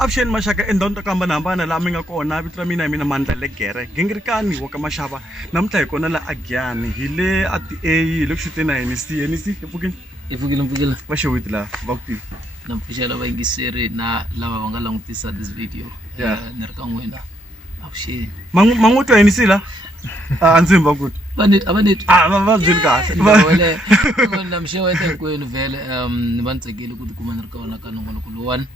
Avuxeni maxaka endhawini to hambanahambana laha mi nga kona vito ra mina hi mina Mandla Gingirikani wa ka Mashava namuntlha hi kona la Agiyani hi le at A hi le kuxuteni na Henny C hi pfukile va xewiti laha va ku tiva na pfuxela vayingiseri na lava va nga langutisa this video ni ri ka n'wina avuxeni man'wu twa Henny C la a ndzi va ku abaneti va byeli kahle na mixeweta hinkwenu vhele ni va ni tsakile ku tikuma ni ri ka wona ka nongonoko lowani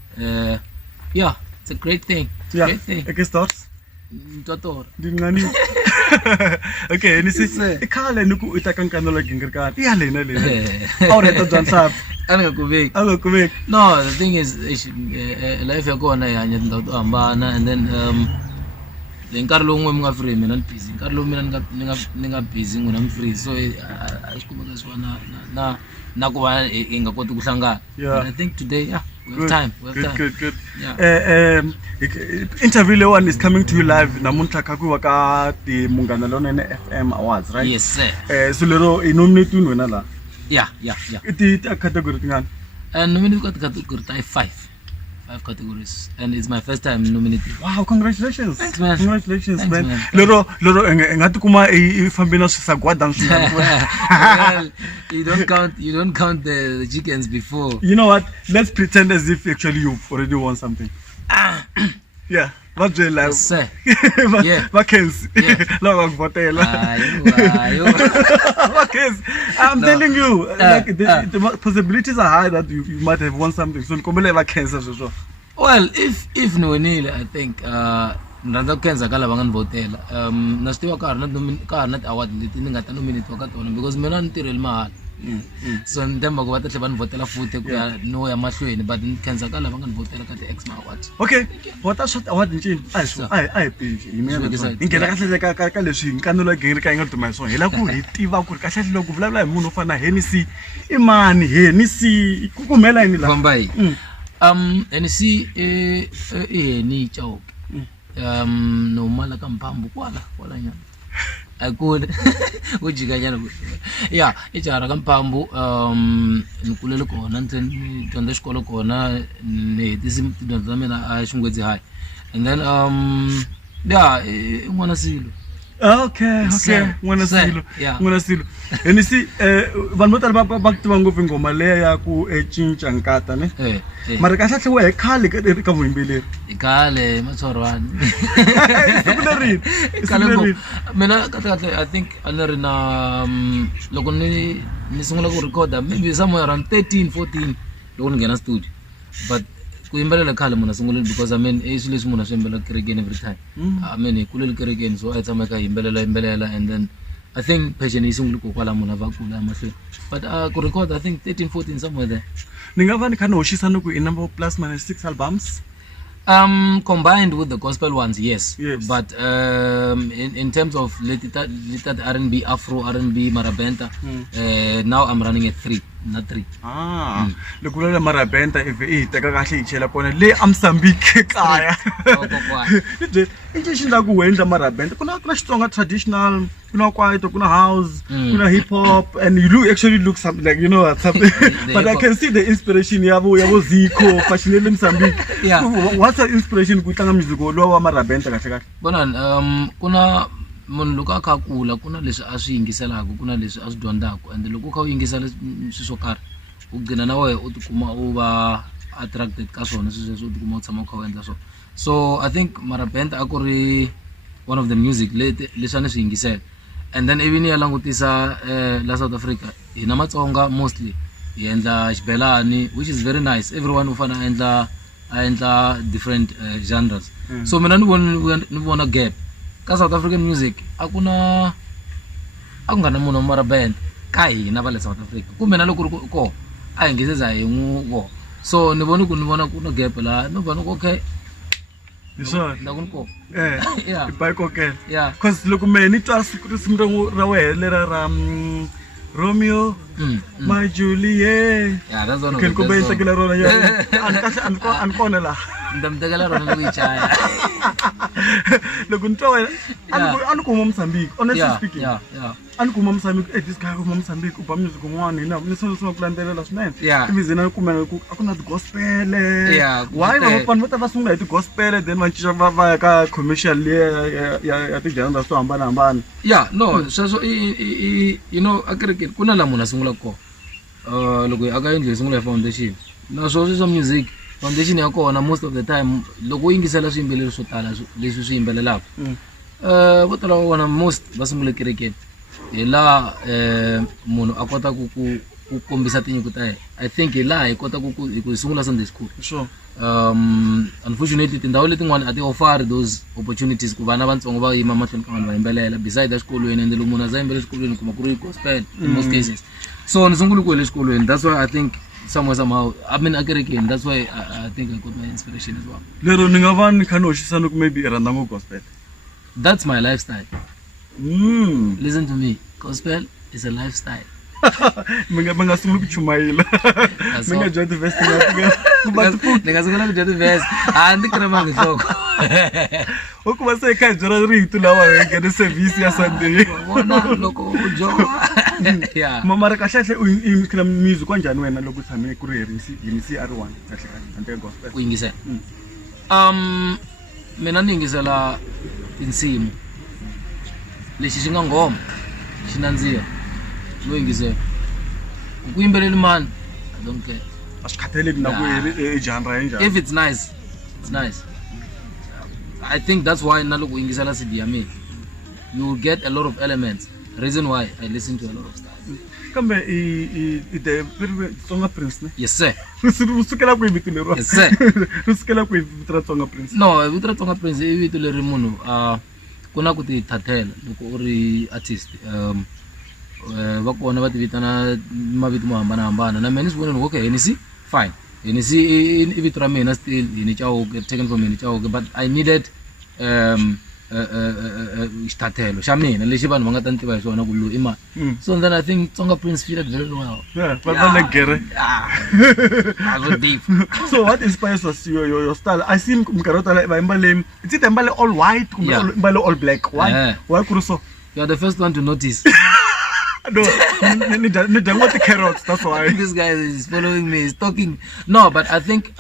yeah, it's a great thing. Yeah, great thing. Okay, starts. Totor. Dingani. Okay, Henny C. Ikhale niku utaka Nkanelo Wa Gingirikani. Iya lena. Awure to dansa. Anga kubek. No, the thing is life yako na yanya tindhawu to hambana and then le nkarhi lowu n'we mi nga free mina ni busy nkarhi lowu mina ni nga busy n'wina mi free so a swi kumeka swi va na ku va hi nga koti ku hlangana. I think today we have time. Good. Yeah. Interview lewan is coming to you live namuntlha ka ku va ka the Munghana Lonene FM Awards, right? Yes sir. So lero I nominate wena la. Yeah. Iti category tingani? Nominated got category 5 categories and it's my first time nominated. Wow, congratulations. Thanks, man. Congratulations, man. Lero ngati kuma ifambina swisagwada Well, you don't count the chickens before. You know what? Let's pretend as if actually you've already won something. Yeah. What's your life? Yes, sir. Vacancy. I'm telling you, like the possibilities are high that you might have won something. So vacancy. Well, if no nil, I think nranda kenza kala vangan votela. Na stiva ka not award leti ni nga ta nominate wa ka tona because mina ni tirheli mahal. So ndemba ku va ta tlhe van votela futhi ku ya no ya mahlweni but ni kenza kala vangan votela ka ti Xitsonga Awards. Okay, what a shot award ncini ai page ingena kahle ka leswi Nkanelo Wa Gingirikani nga duma swona hela ku hi tiva ku ri kahle loko vulavula hi munhu fana Henny C I mani Henny C ku kumela yini la Kombai Henny C Henny Chauke no mala ka mphambu kwala nyana akule ujika nyana yeah ijara ka mphambu nikulele kona ntseni dyondza xikolo kona ni tidyondzo ta mina a Xingwedzi high and then yeah n'wana Silo. Okay. N'wana Silo. Henny C vanhu vo tala va tiva ngopfu ngoma leya ya ku cinca nkata ne mara kahle hle we khale ka vuyimbeleri khale matsorwani mina kahle I think already na loko ni sungula ku recorda maybe somewhere around 13-14 loko ni nghena studio but ku yimbelela khale munhu sungula because I mean swilo leswi munhu swi yimbela kerekeni every time I mean hi kulele kerekeni so I tshama ka yimbelela and then I think passion is sungula ku kwala munhu va kula mahlweni but ku record I think 13-14 somewhere there. Ni nga va ni kha ni hoxisa no ku I number plus minus 6 albums combined with the gospel ones, yes. But in terms of little R&B, Afro R&B, Marabenta, now I'm running at 3, not 3. Look at Marabenta if you take a chela pone le Mozambique kaya. Intention like when the Marabenta, kuna Xitsonga traditional, kuna kwaito, kuna house, kuna hip hop, and you actually look something like something. But I can see the inspiration. Yabo Zico, fashion Mozambique. What's the inspiration kutanga music lo wa Marabenta kahle? Bona kuna munhu loko akha kula kuna leswi a swi yingiselaka kuna leswi a swi dyondzaka and loko kha u yingisela swi swo karhi u gcina na wehe u tikuma u va attracted ka swona sweswo u tikuma u tshama kha u endla swona so I think Marabenta a ku ri one of the music leswi a ni swi yingisela and then even ya langutisa la South Africa hina Matsonga mostly hi endla xibelani which is very nice everyone u fana a endla different genres so mina ni vona gap ka South African music a ku nga na munhu Marabenta ka hina va le South Africa kumbe na loko ko a hi ngiseza hi n'wu so ni vona ku na gap la no vona okay so nakunko yeah by kokela yeah because loko me ni twa simu ra wehe lera ra Romeo my Juliet yeah that's one of the best rona an kona la ndamtekela rona loko yi chaya. Loko ni twa wena a ni kuma Mozambique, honestly speaking. Yeah. A ni kuma Mozambique, this guy kuma Mozambique u ba music un'wana hina ni swi ku landzelela swinene. Yeah. Ivi zina ni kumela ku a ku na ti-gospel. Yeah, Why vanhu vo ta va sungula hi ti-gospel then va cinca va ya ka commercial ya ti-genre to hambanahambana. Yeah, no, so you know akerekeni ku na la munhu a sungula kona. Loko aka yindlu yi sungula hi foundation. Na swo music foundation ya kona most of the time loko yingisela swiyimbeleri swo tala leswi swi yimbelelaka. Vo tala va vona most va sungule kerekeni. Hi laha munhu a kota ku kombisa tinyiko ta yena. I think hi laha hi kota ku sungula Sunday school. Sure. Unfortunately tindhawu letin'wana a ti offer those opportunities ku vana vantsongo va yima mahlweni ka vanhu va yimbelela beside exikolweni ende loko munhu a za yimbela exikolweni kuma ku ri gospel in most cases. So ni sungule ku le xikolweni, that's why I think somehow I mean akerekeni, that's why I think I got my inspiration as well. Lero ni nga va ni kha ni hoxisana ku maybe i rhandza ngopfu gospel. That's my lifestyle. Listen to me, gospel is a lifestyle. Mi nga sungula ku chumayela. Mi nga join the vest ni nga sungula ku join the vest. Ndi krema nhloko. U kuma se kha byela rito lawa hi ngene service ya Sunday. Vona loko u jowa. Yeah. Mama ra kahle u yingisela music kanjani wena loko tshamile ku ri Henny C R1 kahle ante gospel. Ku yingisela. Mina ni yingisela tinsimu. Lexi xi nga ngoma xi nandziha. Lo yingisela. Ku yimbeleli mani I don't care. Asikhathaleki na ku genre enjani. If it's nice, it's nice. I think that's why na loko yingisela CD ya mina you will get a lot of elements. Reason why I listen to a lot of stuff. Kambe the Xitsonga Prince ne? Yes sir. Usukela ku vito leri. Yes sir. Usukela ku vito ra Xitsonga Prince. No, vito ra Xitsonga Prince I vito leri munhu kuna ku ti thathela loko u ri artist. Va kona va ti vitana mavito mo hambanahambana na mina swi vona okay Henny C fine. Henny C I vito ra mina still Henny Chauke taken from Henny Chauke, but I needed xitathelo xa mina lexi vanhu va nga ta ni tiva hi swona ku loyi I mani. So then I think Xitsonga Prince fitted very well. Yeah, va gere. So deep. So what inspires us your style? I see mkarota va imbale, is it imbale all white kumbe imbale all black? Why? Why kuruso? You are the first one to notice. No, ni don't want the carrots, that's why. This guy is following me, he's talking. No, but I think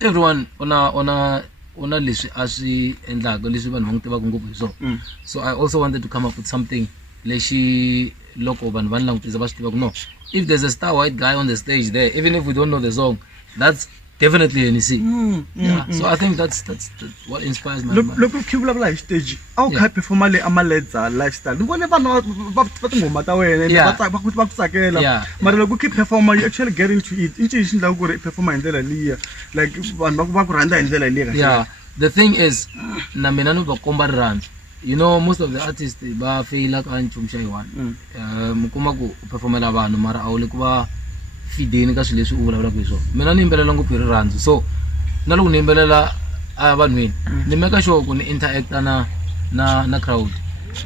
everyone ona leswi a swi endlaka leswi vanhu va n'wi tivaka ngopfu hi swona. So I also wanted to come up with something lexi loko vanhu va ni langutisa va swi tivaka no, if there's a star white guy on the stage there, even if we don't know the song, that's definitely Henny C. So I think that's what inspires my mind. Look ku vulavula hi stage awu kha performa le amaledza lifestyle ni vone vanhu va tingoma ta wena va ku tsakela mara loko ku performa you actually get into it inci xi ndlaku ku ri performa hi ndlela liya like vanhu va ku rhandza hi ndlela liya. Yeah, the thing is na mina ni va komba rirhandzu. You know, most of the artists ba faila ka nchumu xa yiwani mi kuma ku performela vanhu mara a wu le ku va fideni ka swilo leswi u vulavulaka hi swona. Mina ni yimbelela ngopfu hi rirhandzu, so na loko ni yimbelela vanhwini ni make sure ku ni interacta na crowd.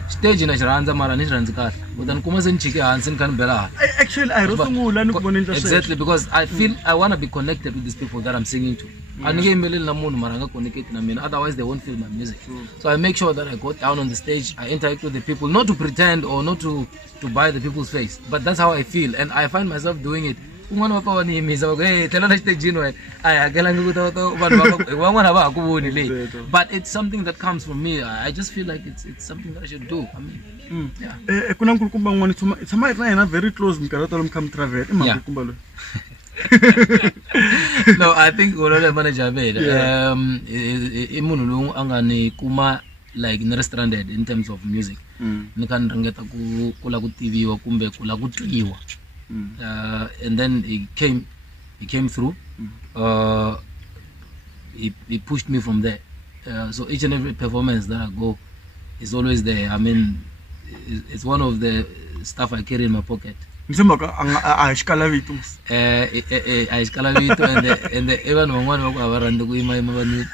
Stage na xi rhandza mara ni xi rhandzi kahle kutani kuma se ni chike hansi ni kha ni bela hansi. Actually I rosungula ni ku vona ndlela exactly because I feel I want to be connected with these people that I'm singing to. A ni nge yimbeleli na munhu mara nga connected na mina, otherwise they won't feel my music. So I make sure that I go down on the stage, I interact with the people, not to pretend or not to buy the people's face, but that's how I feel and I find myself doing it. Un'wana va pa va ni yimisa va ku hey tlela na xitejini wena a hi hakelangi ku ta vanhu van'wana va ha ku voni leyi, but it's something that comes from me. I just feel like it's something that I should do. I mean yeah. Ku na nkulukumba n'wana tshama hi na yena very close mikarhi lomu kha mi travel I mhakulukumba loyi. No, I think ulole manager vele I munhu loyi a nga ni kuma like ni stranded in terms of music. Ni kha ni ringeta ku la ku tiviwa kumbe ku la ku twiwa. And then he came through. He pushed me from there. So each and every performance that I go is always there. I mean, it's one of the stuff I carry in my pocket. Nsimba ka a xikala vito. A xikala vito and even van'wana va ku ava rhandzi ku yima vanhu.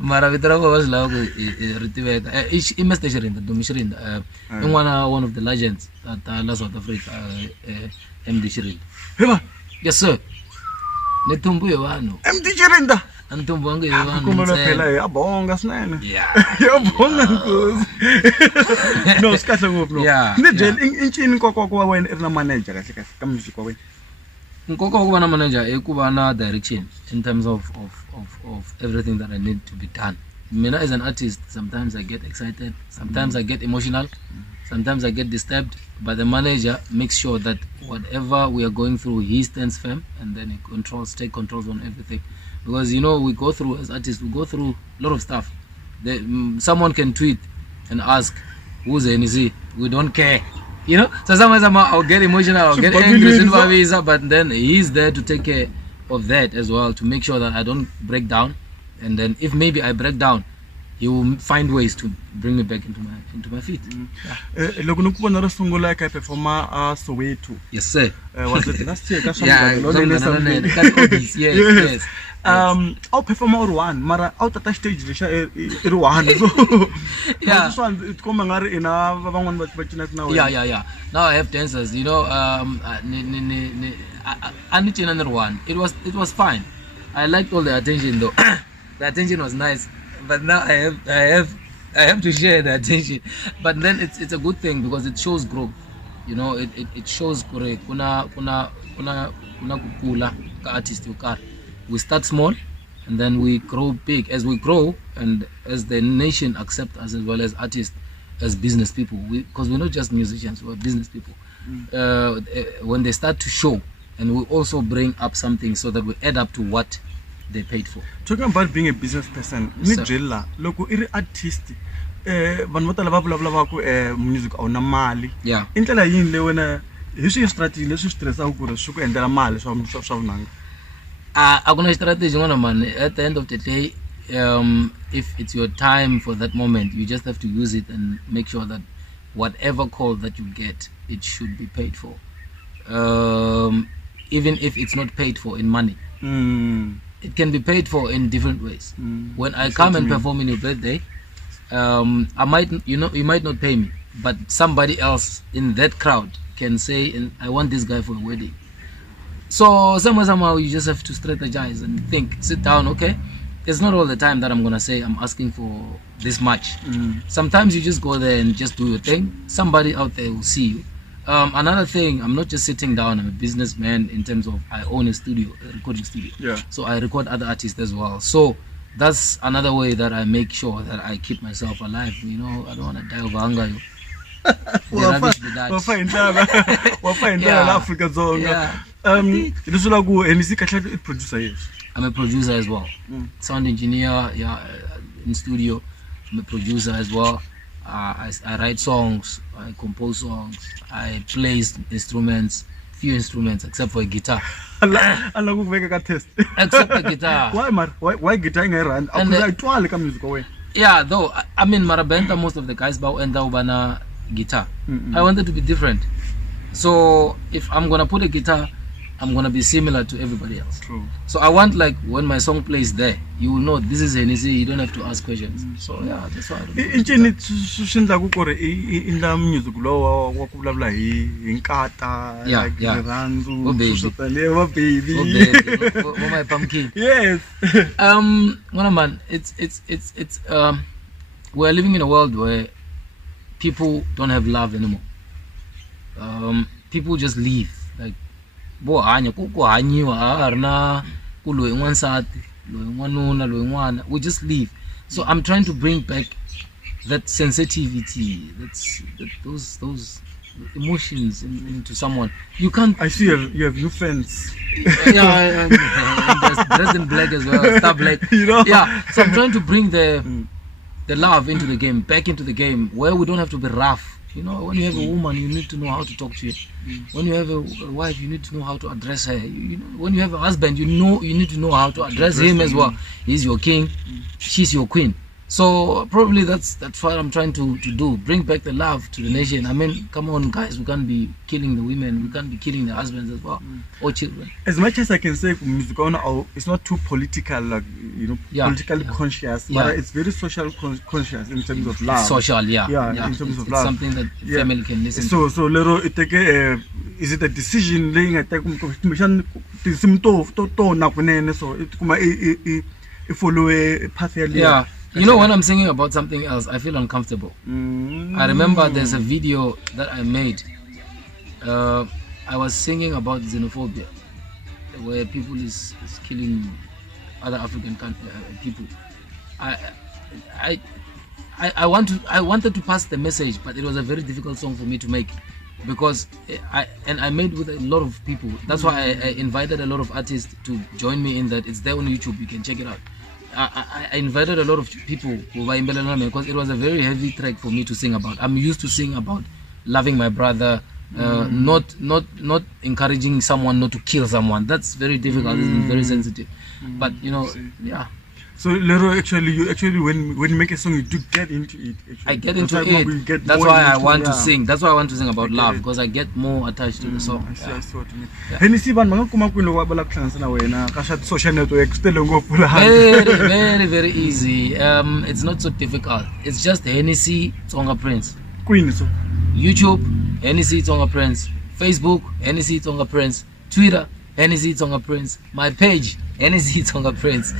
Mara vito ra kona va swi lava ku ri tiveka. I Mr. Shirinda, Dumi Shirinda. One of the legends that la South Africa, MD Shirinda. Hema? Yes sir. Ni thumbu hi vanhu. MD Shirinda. antombi wange Kumela phela yabonga sinene. yeah Yabonga nkosi. No, sikahle ngophi no. Yeah, Nijele inchini kwa wena ina manager kahle kahle ka music wa wena. nkoka wa kuva na manager i ku va na direction in terms of everything that I need to be done. Mina as an artist, sometimes I get excited, sometimes I get emotional, sometimes I get disturbed, but the manager makes sure that whatever we are going through, he stands firm, and then he take controls on everything. Because we go through, as artists, we go through a lot of stuff. Someone can tweet and ask, who's Henny C? We don't care. So sometimes I'll get emotional, I'll get angry, but then he's there to take care of that as well, to make sure that I don't break down. And then if maybe I break down, he will find ways to bring me back into my feet. Loko nokubona ro sungula ka performer Soweto. Yes sir. Was it last year? Yeah, yes. I'll perform or one, mara out at stage it one. So yeah, this one it come ngari ina bangwan bachina now. Yeah. Now I have dancers. Another one. It was fine. I liked all the attention though. The attention was nice, but now I have to share the attention. But then it's a good thing because it shows growth. It shows kuna kukula ka artist yokar. We start small and then we grow big. As we grow and as the nation accepts us as well as artists, as business people, because we're not just musicians, we're business people. When they start to show, and we also bring up something so that we add up to what they paid for. Talking about being a business person, nijela loko iri artist vanhu vo tala va vulavula ku music a wu na mali. Yeah. I ndlela yini leyi wena hi swihi strategy leswi swi tirhisaka ku ri swi ku endlela mali swa vunanga? A ku na strategy n'wana man. At the end of the day, if it's your time for that moment, you just have to use it and make sure that whatever call that you get, it should be paid for. Even if it's not paid for in money. It can be paid for in different ways. When I come and perform in your birthday, I might, you might not pay me, but somebody else in that crowd can say, I want this guy for a wedding. So somehow you just have to strategize and think, sit down, okay? It's not all the time that I'm gonna say I'm asking for this much. Sometimes you just go there and just do your thing. Somebody out there will see you. Another thing, I'm not just sitting down, I'm a businessman in terms of I own a recording studio. Yeah. So I record other artists as well. So that's another way that I make sure that I keep myself alive. I don't want to die of hunger. I'm a producer as well. Sound engineer, in studio. I'm a producer as well. I write songs, I compose songs, I play instruments, few instruments except for a guitar. Except the guitar. Why guitar in Iran? Yeah, though I mean Marabenta, most of the guys bow and bana guitar. I wanted to be different. So if I'm gonna put a guitar, I'm gonna be similar to everybody else. True. So I want, like, when my song plays there, you will know this is Henny C. You don't have to ask questions. So yeah, that's why I do it. In the music law, what could have like Nkata, baby, oh my pumpkin. Yes. Man, it's we're living in a world where people don't have love anymore. People just leave. Like, we just leave. So I'm trying to bring back that sensitivity, those emotions into someone. You can't. I see you have new friends. Yeah, dressed in black as well, star black. Yeah. So I'm trying to bring the love into the game, back into the game, where we don't have to be rough. When you have a woman, you need to know how to talk to her. When you have a wife, you need to know how to address her. When you have a husband, you need to know how to address him as well. He's your king, she's your queen. So probably that's what I'm trying to do. Bring back the love to the nation. I mean, come on, guys, we can't be killing the women. We can't be killing the husbands as well, or children. As much as I can say, music, it's not too political, like politically conscious, but it's very social conscious in terms of love. Social, in terms of it's love. Something that family can listen to. So little, is it a decision? So it follow a path. Yeah. You know, when I'm singing about something else, I feel uncomfortable. I remember there's a video that I made. I was singing about xenophobia, where people is killing other African people. I wanted to pass the message, but it was a very difficult song for me to make, because I made with a lot of people. That's why I invited a lot of artists to join me in that. It's there on YouTube, you can check it out. I invited a lot of people because it was a very heavy track for me to sing about. I'm used to sing about loving my brother, not encouraging someone not to kill someone. That's very difficult. It's very sensitive. But you know, yeah. So Leroy, you actually when you make a song, you do get into it. I get into it. That's why I want to sing. That's why I want to sing about love, because I get more attached to the song. I see what you mean. Henny C, social networks very easy. It's not so difficult. It's just Henny C Xitsonga Prince. YouTube, Henny C Xitsonga Prince. Facebook, Henny C Xitsonga Prince. Twitter, Henny C Xitsonga Prince. My page, Henny C Xitsonga Prince.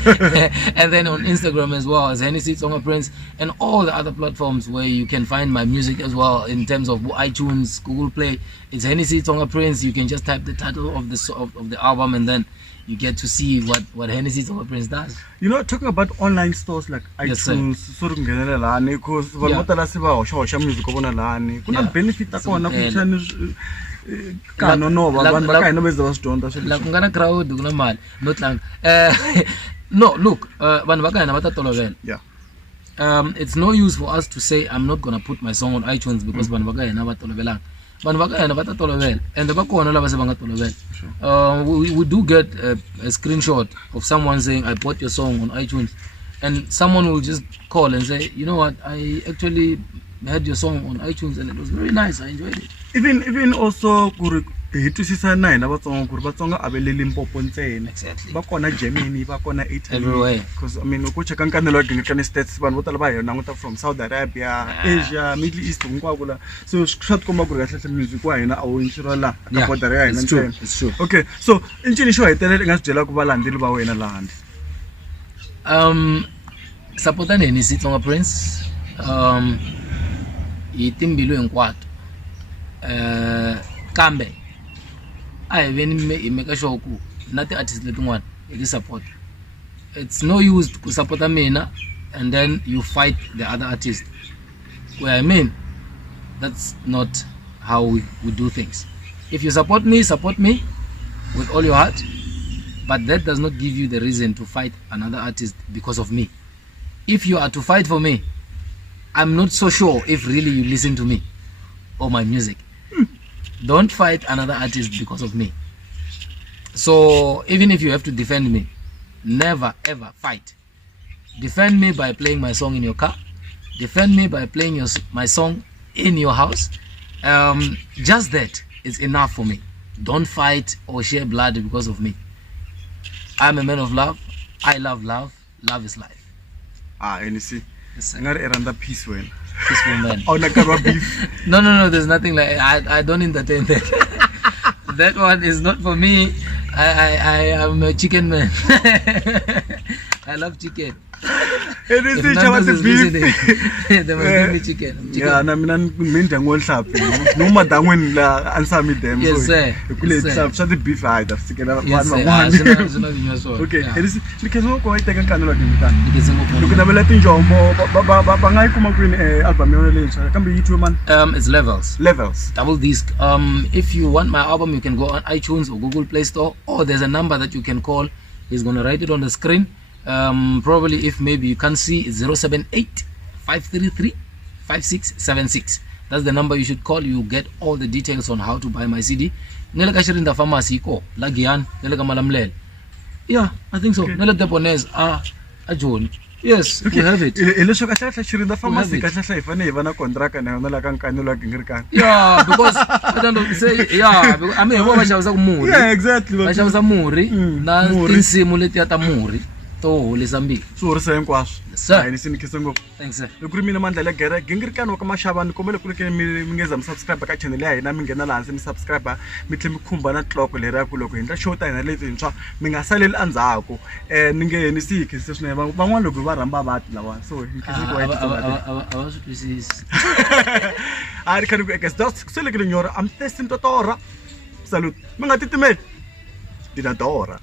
And then on Instagram as well as Henny C Xitsonga Prince, and all the other platforms where you can find my music as well, in terms of iTunes, Google Play. It's Henny C Xitsonga Prince. You can just type the title of the album, and then you get to see what Henny C Xitsonga Prince does. You know, talking about online stores like iTunes, because music benefit no, look, yeah. It's no use for us to say I'm not gonna put my song on iTunes because and we do get a screenshot of someone saying I bought your song on iTunes, and someone will just call and say, you know what, I actually heard your song on iTunes and it was very nice, I enjoyed it. Even also exactly. Germany, Italy. Everywhere. Because I mean, Nkanelo Wa Gingirikani states from Saudi Arabia, Asia, Middle East, so short music it's true. It's true. Okay, so in supporta Henny C Xitsonga Prince, itimbilu enkwathu, kambe I make sure nothing artist letin'wana hi support. It's no use to support mina and then you fight the other artist. Where I mean, that's not how we do things. If you support me with all your heart, but that does not give you the reason to fight another artist because of me. If you are to fight for me, I'm not so sure if really you listen to me or my music. Don't fight another artist because of me. So even if you have to defend me, never ever fight. Defend me by playing my song in your car. Defend me by playing my song in your house. Just that is enough for me. Don't fight or share blood because of me. I'm a man of love. I love love. Love is life. Henny C. Yes, Peaceful man. Beef. No, there's nothing like I don't entertain that. That one is not for me. I am a chicken man. I love chicken. Henny C, they must give me chicken. Yeah, I mean, answer me them. Yes, sir. The beef. Yes, sir. Okay, Henny C, you can go and take a candle at you can have a Latin job. It's levels. Double disc. If you want my album, you can go on iTunes or Google Play Store, or there's a number that you can call. He's gonna write it on the screen. Probably if maybe you can't see, it's 078-533-5676. That's the number you should call. You get all the details on how to buy my CD. Yeah, I think so. Yes, we have it. Yeah, because I don't know, say, yeah, I mean, yeah, exactly. to holisa mbilu. swi horisa hinkwaswo. Sir. Ni sinikise ngopfu. Thanks sir. Loko ri mina Mandla Gingirikani wa ka Mashava ni kombela ku ri mi ngeza mi subscribe ka channel ya hina mi nghena laha hansi mi subscribe mi tlhe mi khumba na clock leriya ku loko hi endla show ta hina letintshwa mi nga saleli endzhaku ni nge ni si hikhise swinene van'wana loko va rhamba vati lawa so Ava swi twisisi. a ri khani ku eka swi lekile nyora I'm testing to tora salute mi nga titimeli dina tora